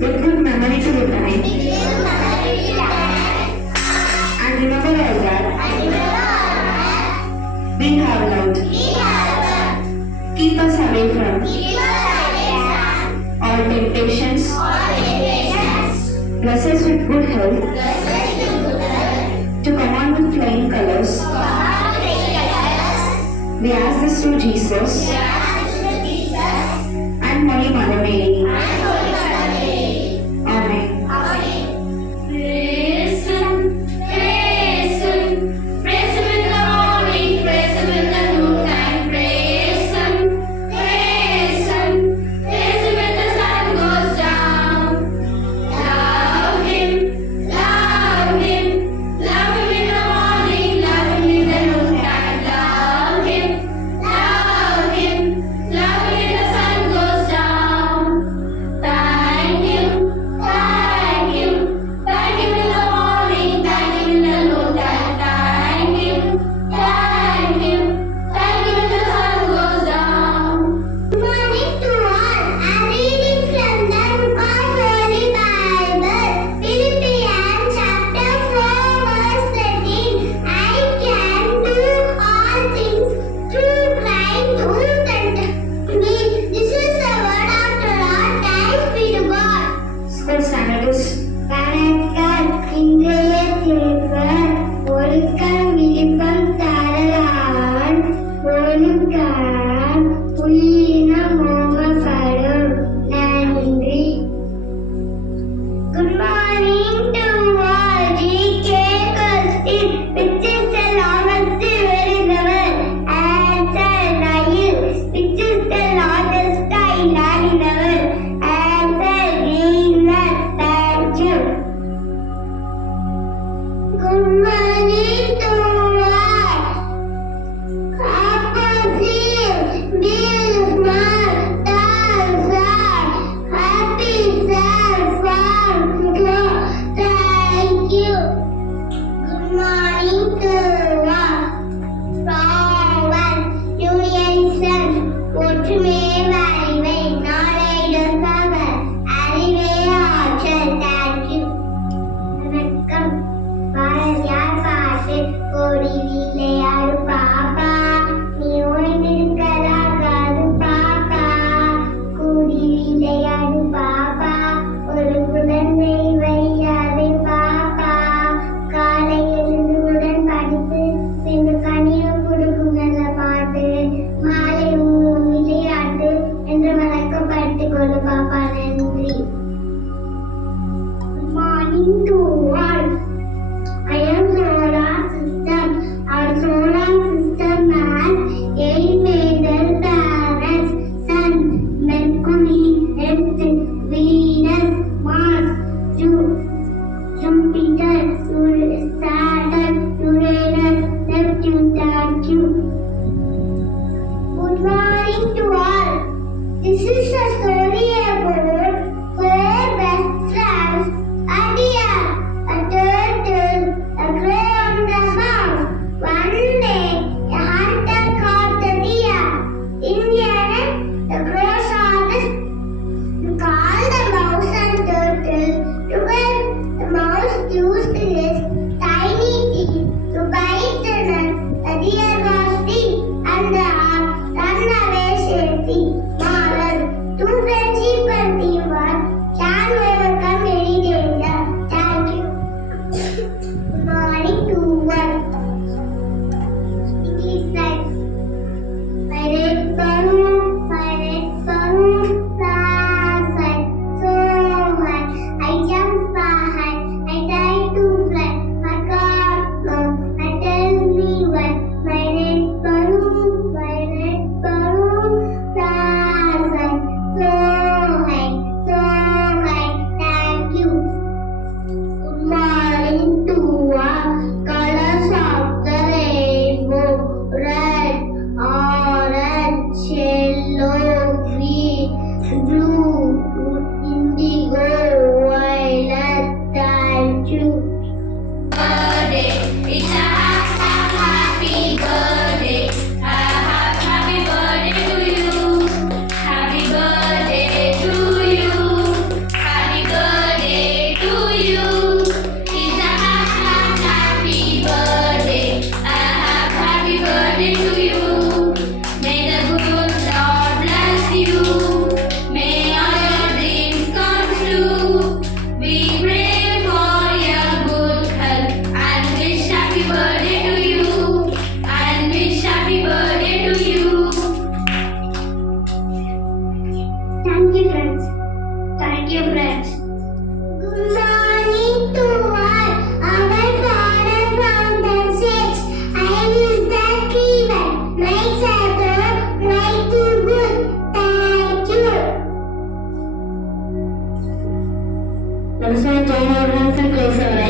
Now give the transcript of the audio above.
with good memory to the time. And remember all that we have loved. Keep us away from all temptations. Bless us with good health to come on with flying colors. We ask this through Jesus and Holy Mother Mary. Amen. Praise Him, praise Him, praise Him in the morning, praise Him in the noontime, praise Him, praise Him, praise Him when the sun goes down. Love Him, love Him, love Him in the morning, love Him in the noontime, love Him, love Him, love Him when the sun goes down. Thank you, thank you, thank you in the morning, thank you in the noontime, thank you, thank you, thank you when the sun goes down. Good morning to all. I'm reading from the book of Holy Bible, Philippians chapter 4, verse 13. I can do all things through Christ who strengthens me. This is the word of the Lord. Thanks be to God. School standard is வணக்கம். இன்றைய திருக்குறள் ஒழுக்கம் விழுப்பம் தரலான் ஒழுக்கம் உயிரினம் ஓமப்படும். நன்றி. Good morning to all. GK question. Which is the longest river in the world? Answer Nile. Which is the largest island in the world? Answer Greenland. Thank you. Good morning to all. Opposite, close our eyes.